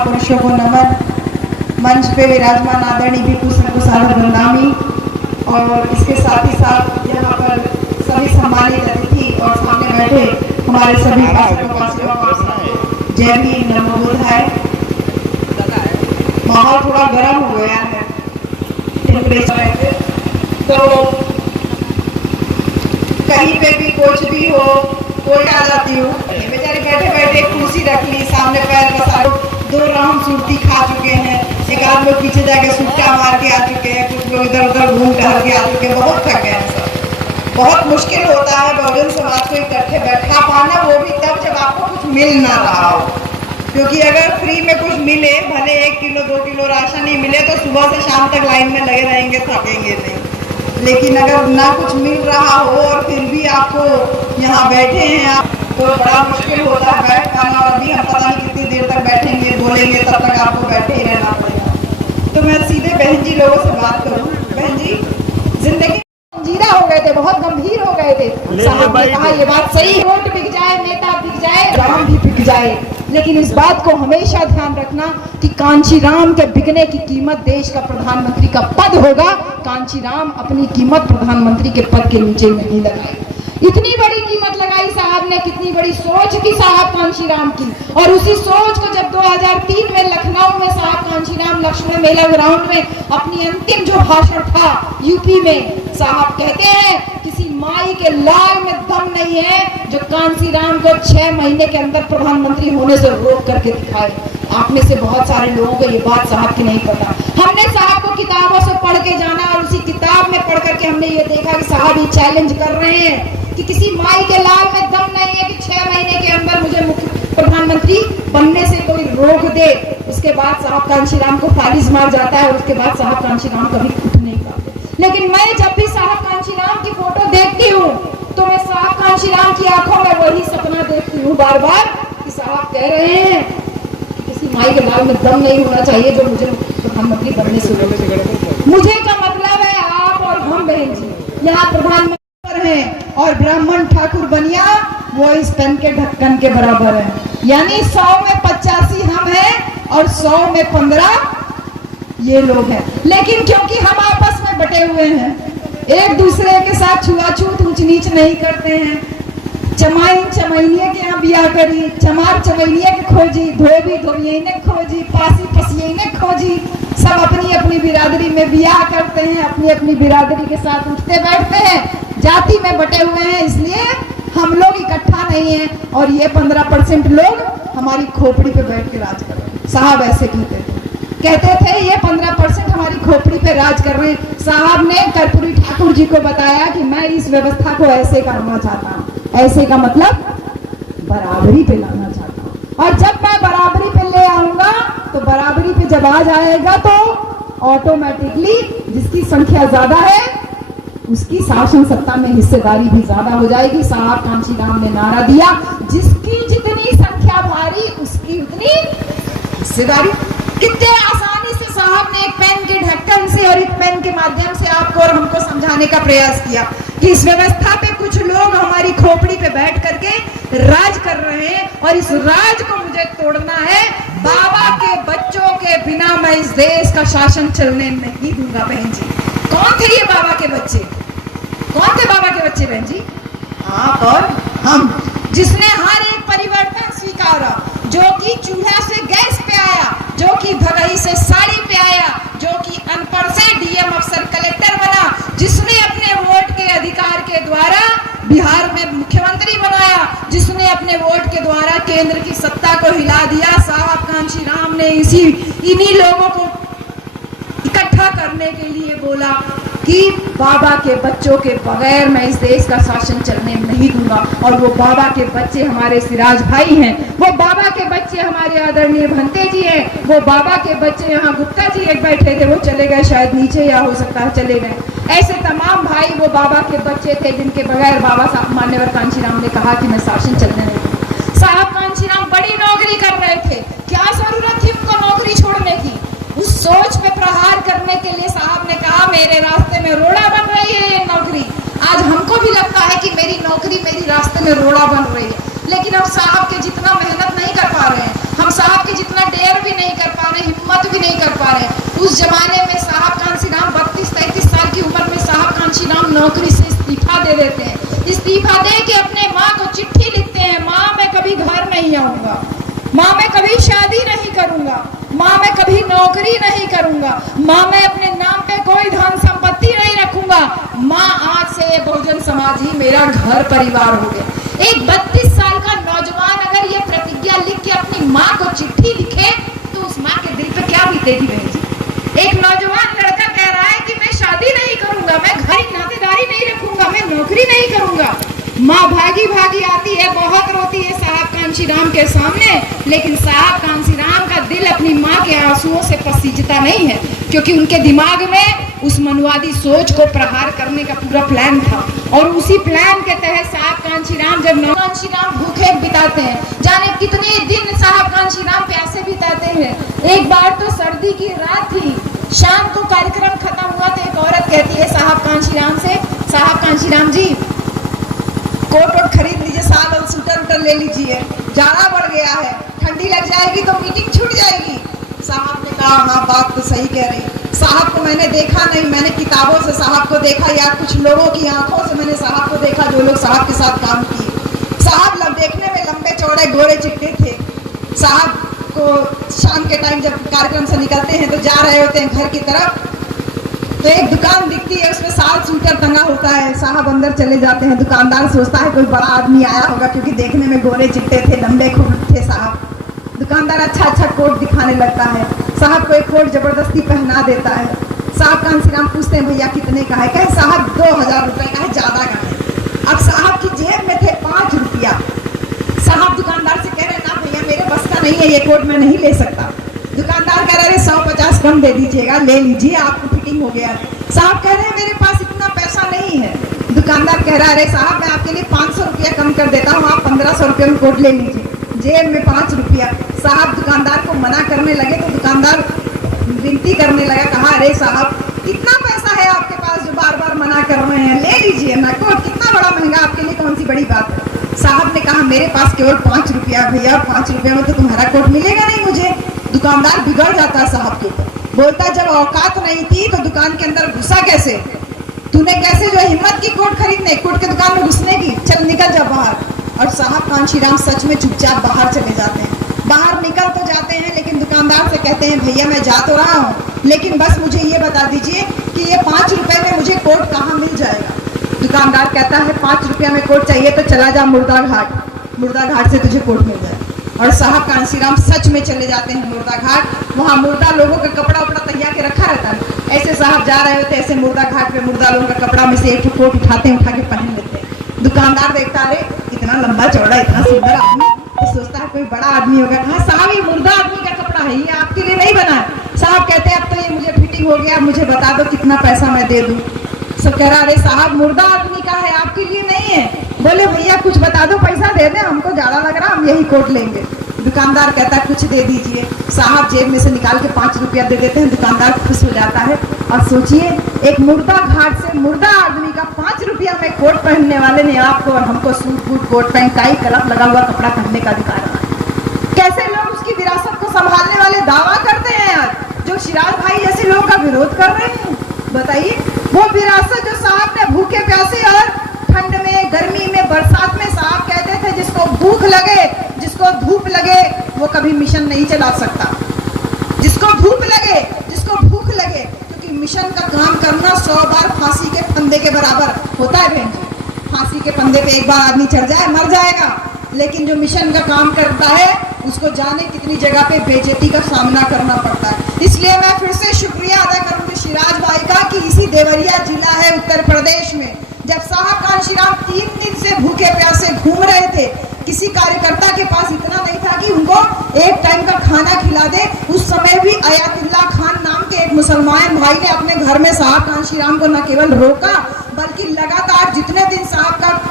महापुरुषों को नमन। मंच पे विराजमान आदरणीय भिक्षु संघ सागर बंदामी और इसके साथ ही साथ यहाँ पर सभी सम्मानित अतिथि और सामने बैठे हमारे सभी जय भी नमो बुद्धाय। माहौल थोड़ा गर्म हो गया है टेम्परेचर, तो कहीं पे भी कुछ भी हो कोई आ जाती हूँ। बेचारे बैठे बैठे कुर्सी रख ली, सामने पैर बसा, 2 राउंड सुर्ती खा चुके हैं, एक आध लोग पीछे जाके सुट्टा मार के आ चुके हैं, कुछ लोग इधर उधर घूम टहल के आ चुके हैं, बहुत थक गए हैं सब। बहुत मुश्किल होता है बहुजन समाज को इकट्ठे बैठा पाना, वो भी तब जब आपको कुछ मिल ना रहा हो। क्योंकि अगर फ्री में कुछ मिले, भले 1 किलो 2 किलो राशन नहीं मिले, तो सुबह से शाम तक लाइन में लगे रहेंगे, थकेंगे नहीं। लेकिन अगर ना कुछ मिल रहा हो और फिर भी आपको यहाँ बैठे हैं आप, तो बड़ा मुश्किल होता है बैठ पाना। और अभी हम पता नहीं कितनी देर तक बैठेंगे बोलेंगे, तब तक आपको बैठे ही रहना पड़ेगा। तो मैं सीधे बहन जी लोगों से बात करूँ। बहन जी, जिंदगी जीरा हो गए थे, बहुत गंभीर हो गए थे। साहब ने कहा ये बात सही, वोट बिक जाए, नेता बिक जाए, राम भी बिक जाए, लेकिन इस बात को हमेशा ध्यान रखना कि कांचीराम के बिकने की कीमत देश का प्रधानमंत्री का पद होगा। कांचीराम अपनी कीमत प्रधानमंत्री के पद के नीचे नहीं लगाए। इतनी बड़ी कीमत लगाई साहब ने, कितनी बड़ी सोच थी साहब कांचीराम की। और उसी सोच को जब 2003 में लखनऊ में साहब कांचीराम लक्ष्मण मेला ग्राउंड में अपनी अंतिम जो भाषण था यूपी में, साहब कहते हैं किसी माई के लाल में दम नहीं है जो कांचीराम को 6 महीने के अंदर प्रधानमंत्री होने से रोक करके दिखाए। आप में से बहुत सारे लोगों को ये बात साहब की नहीं पता। हमने साहब को किताबों से पढ़ के जाना और उसी किताब में पढ़ करके हमने ये देखा कि साहब ये चैलेंज कर रहे हैं कि किसी माई के लाल में दम नहीं है कि 6 महीने के अंदर मुझे मुख्य प्रधानमंत्री बनने से कोई रोक दे। उसके बाद साहब कांचीराम को फालिज मार जाता है और उसके बाद साहब कांचीराम कभी उठ नहीं पाते। लेकिन मैं जब भी साहब कांचीराम की फोटो देखती हूँ तो मैं साहब कांचीराम की आंखों में वही सपना देखती हूँ बार बार कि साहब कह रहे हैं कि किसी माई के लाल में दम नहीं होना चाहिए जो मुझे प्रधानमंत्री बनने से रोके। मुझे का मतलब है आप और हम बहन जी यहाँ प्रधानमंत्री हैं और ब्राह्मण ठाकुर बनिया वो इस पेन के ढक्कन के बराबर है। यानी 100 में 85 हम हैं और 100 में 15 ये लोग हैं। लेकिन क्योंकि हम आपस में बटे हुए हैं, एक दूसरे के साथ छुआछूत ऊंच नीच नहीं करते हैं। चमाइन चमैनिया के यहाँ बिया करी, चमार चमैनिया के खोजी, धोबी धोबिया ने खोजी, पासी पसिया ने खोजी। सब अपनी अपनी बिरादरी में बिया करते हैं, अपनी अपनी बिरादरी के साथ उठते बैठते हैं, जाति में बटे हुए हैं, इसलिए हम लोग इकट्ठा नहीं हैं। और ये 15% लोग हमारी खोपड़ी पे बैठ के राज कर रहे हैं। साहब ऐसे कहते थे ये 15% हमारी खोपड़ी पे राज कर रहे हैं। साहब ने कर्पूरी ठाकुर जी को बताया कि मैं इस व्यवस्था को ऐसे करना चाहता हूँ। ऐसे का मतलब बराबरी पे लाना चाहता हूँ। और जब मैं बराबरी पे ले आऊंगा तो बराबरी पे जब आ जाएगा तो ऑटोमेटिकली जिसकी संख्या ज्यादा है उसकी शासन सत्ता में हिस्सेदारी भी ज्यादा हो जाएगी। साहब कांचीराम ने नारा दिया, जिसकी जितनी संख्या भारी उसकी उतनी हिस्सेदारी। कितने आसानी से साहब ने एक पेन के ढक्कन से और एक पेन के माध्यम से आपको और हमको समझाने का प्रयास किया कि इस व्यवस्था पे कुछ लोग हमारी खोपड़ी पे बैठ करके राज कर रहे हैं और इस राज को मुझे तोड़ना है। बाबा के बच्चों के बिना मैं इस देश का शासन चलने नहीं दूंगा। बहन जी, कौन थे ये बाबा के बच्चे? कौन थे बाबा के बच्चे बहन जी? आप और हम, जिसने हर एक परिवर्तन स्वीकारा, जो कि चूल्हा से गैस पे आया, जो कि भगई से साड़ी पे आया, जो कि अनपढ़ से डीएम अफसर कलेक्टर बना, जिसने अपने वोट के अधिकार के द्वारा बिहार में मुख्यमंत्री बनाया, जिसने अपने वोट के द्वारा केंद्र की सत्ता को हिला दिया। साहब कांचीराम ने इन्हीं लोगों को इकट्ठा करने के लिए बोला कि बाबा के बच्चों के बगैर मैं इस देश का शासन चलने नहीं दूंगा। और वो बाबा के बच्चे हमारे सिराज भाई हैं, वो बाबा के बच्चे हमारे आदरणीय भंते जी हैं, वो बाबा के बच्चे यहाँ गुप्ता जी एक बैठे थे, वो चले गए शायद नीचे या हो सकता है चले गए। ऐसे तमाम भाई वो बाबा के बच्चे थे जिनके बगैर बाबा साहब मान्यवर कांचीराम ने कहा कि मैं शासन चलने नहीं दूंगा। साहब कांचीराम बड़ी नौकरी कर रहे थे, क्या जरूरत थी उनको नौकरी छोड़ने की? उस सोच पे प्रहार करने के लिए साहब ने कहा मेरे रास्ते में रोड़ा बन रही है ये नौकरी। आज हमको भी लगता है कि मेरी नौकरी मेरी रास्ते में रोड़ा बन रही है, लेकिन हम साहब के जितना मेहनत नहीं कर पा रहे हैं। हम हम साहब के जितना डेयर भी नहीं कर पा रहे, हिम्मत भी नहीं कर पा रहे। उस जमाने में साहब कांशीराम 32-33 साल की उम्र में साहब कांशीराम नौकरी से इस्तीफा दे देते हैं। इस्तीफा दे के अपने माँ को चिट्ठी लिखते हैं, माँ मैं कभी घर नहीं आऊँगा, माँ मैं कभी शादी नहीं करूँगा, माँ मैं कभी नौकरी नहीं करूँगा, माँ मैं अपने नाम पे कोई धन संपत्ति नहीं रखूँगा, माँ आज से ये बहुजन समाज ही मेरा घर परिवार हो गया। एक 32 साल का नौजवान अगर ये प्रतिज्ञा लिख के अपनी माँ को चिट्ठी लिखे तो उस माँ के दिल पे क्या बीतेगी बहन जी। एक नौजवान लड़का कह रहा है कि मैं शादी नहीं करूंगा, मैं घर की नातेदारी नहीं रखूंगा, मैं नौकरी नहीं करूंगा। माँ भागी भागी आती है, बहुत रोती है साहब कांशीराम के सामने, लेकिन साहब कांशीराम का दिल अपनी माँ के आंसुओं से पसीजता नहीं है, क्योंकि उनके दिमाग में उस मनुवादी सोच को प्रहार करने का पूरा प्लान था। और उसी प्लान के तहत साहब कांशीराम जब कांशीराम भूखे बिताते हैं, जाने कितने दिन साहब कांशीराम प्यासे बिताते हैं। एक बार तो सर्दी की रात थी, शाम को कार्यक्रम खत्म हुआ तो एक औरत कहती है साहब कांशीराम से, साहब कांशीराम जी कोट वोट खरीद लीजिए, साल और स्वेटर उटर ले लीजिए, जाड़ा बढ़ गया है, ठंडी लग जाएगी तो मीटिंग छूट जाएगी। साहब ने कहा हाँ बात तो सही कह रही। साहब को मैंने देखा नहीं, मैंने किताबों से साहब को देखा या कुछ लोगों की आंखों से मैंने साहब को देखा जो लोग साहब के साथ काम किए। साहब देखने में लंबे चौड़े गोरे चिट्टे थे। साहब को शाम के टाइम जब कार्यक्रम से निकलते हैं तो जा रहे होते हैं घर की तरफ, तो एक दुकान दिखती है, उसमें साल स्वेटर टंगा होता है। साहब अंदर चले जाते हैं, दुकानदार सोचता है कोई बड़ा आदमी आया होगा, क्योंकि देखने में गोरे चिट्टे थे, लंबे खूब थे साहब। दुकानदार अच्छा कोट दिखाने लगता है, साहब को एक कोट जबरदस्ती पहना देता है। साहब कांशीराम पूछते हैं भैया कितने का है? कहे साहब 2000 रुपये का है, ज़्यादा का है। अब साहब की जेब में थे 5 रुपया। साहब दुकानदार से कह रहे ना भैया मेरे बस का नहीं है, ये कोट मैं नहीं ले सकता। दुकानदार कह रहे 150 कम दे दीजिएगा, ले लीजिए आपको फिटिंग हो गया। साहब कह रहे हैं मेरे पास इतना पैसा नहीं है। दुकानदार कह रहा है अरे साहब मैं आपके लिए 500 रुपया कम कर देता हूँ, आप 1500 रुपये में कोट ले लीजिए। जेब में 5 रुपया। साहब दुकानदार को मना करने लगे तो दुकानदार विनती करने लगा, कहा अरे साहब कितना पैसा है आपके पास जो बार बार मना कर रहे हैं, ले लीजिए ना कोट, कितना बड़ा महंगा, आपके लिए कौन सी बड़ी बात है। साहब ने कहा मेरे पास केवल 5 रुपया भैया, 5 रुपये में तो तुम्हारा कोट मिलेगा नहीं मुझे। दुकानदार बिगड़ जाता है साहब के ऊपर, बोलता जब औकात नहीं थी तो दुकान के अंदर घुसा कैसे, तूने कैसे जो हिम्मत की कोट खरीदने, कोट के दुकान में घुसने की, चल निकल जा बाहर। और साहब कांशीराम सच में चुपचाप बाहर चले जाते हैं। बाहर निकल तो जाते हैं लेकिन दुकानदार से कहते हैं भैया मैं जा तो रहा हूँ, लेकिन बस मुझे ये बता दीजिए कि ये 5 रुपये में मुझे कोट कहाँ मिल जाएगा। दुकानदार कहता है 5 रुपया में कोट चाहिए तो चला जा मुर्दा घाट, मुर्दा घाट से तुझे कोट मिल जाए। और साहब कांशीराम सच में चले जाते हैं मुर्दा घाट। वहाँ मुर्दा लोगों का कपड़ा उपड़ा तैयार के रखा रहता है, ऐसे साहब जा रहे होते ऐसे मुर्दा घाट पे मुर्दा लोगों का कपड़ा में से एक कोट उठाते हैं, उठा के पहन लेते हैं। दुकानदार देखता अरे इतना लंबा चौड़ा इतना सुंदर आदमी, तो सोचता है कोई बड़ा आदमी होगा। कहा साहब ये मुर्दा आदमी का कपड़ा है, ये आपके लिए नहीं बना है। साहब कहते हैं अब तो ये मुझे फिटिंग हो गया, मुझे बता दो कितना पैसा मैं दे दूँ। सब कह रहा अरे साहब मुर्दा आदमी का है, आपके लिए नहीं है। बोले भैया कुछ बता दो, पैसा दे दें, हमको ज़्यादा लग रहा, हम यही कोट लेंगे। दुकानदार कहता है कुछ दे दीजिए। साहब जेब में से निकाल के 5 रुपया दे देते हैं। दुकानदार खुश हो जाता है। और सोचिए एक मुर्दा घाट से मुर्दा आदमी का 5 रुपया में कोट पहनने वाले ने आपको और हमको suit boot coat pant tie कलफ लगा हुआ कपड़ा पहनने का अधिकार है। कैसे लोग उसकी विरासत को संभालने वाले दावा करते हैं यार, जो शिराज भाई जैसे लोगों का विरोध कर रहे हैं। बताइए वो विरासत जो साहब ने भूखे प्यासे और ठंड में गर्मी में बरसात में साहब कहते थे जिसको भूख लगे जिसको धूप लगे वो कभी मिशन नहीं चला सकता। जिसको धूप लगे जिसको भूख लगे, क्योंकि मिशन का काम करना 100 बार फांसी के फंदे के बराबर होता है बहन जी। फांसी के फंदे पे एक बार आदमी चढ़ जाए मर जाएगा, लेकिन जो मिशन का काम करता है उसको जाने कितनी जगह पे बेइज्जती का सामना करना पड़ता है। इसलिए मैं फिर से शुक्रिया अदा करूंगी शिराज भाई का कि इसी देवरिया जिला है उत्तर प्रदेश में, जब साहब कांशीराम 3 दिन से भूखे प्यासे घूम रहे थे, किसी कार्यकर्ता के पास इतना नहीं था कि उनको एक टाइम का खाना खिला दे। उस समय भी अयातुल्ला खान नाम के एक मुसलमान भाई ने अपने घर में साहब कांशीराम को न केवल रोका बल्कि लगातार जितने दिन साहब का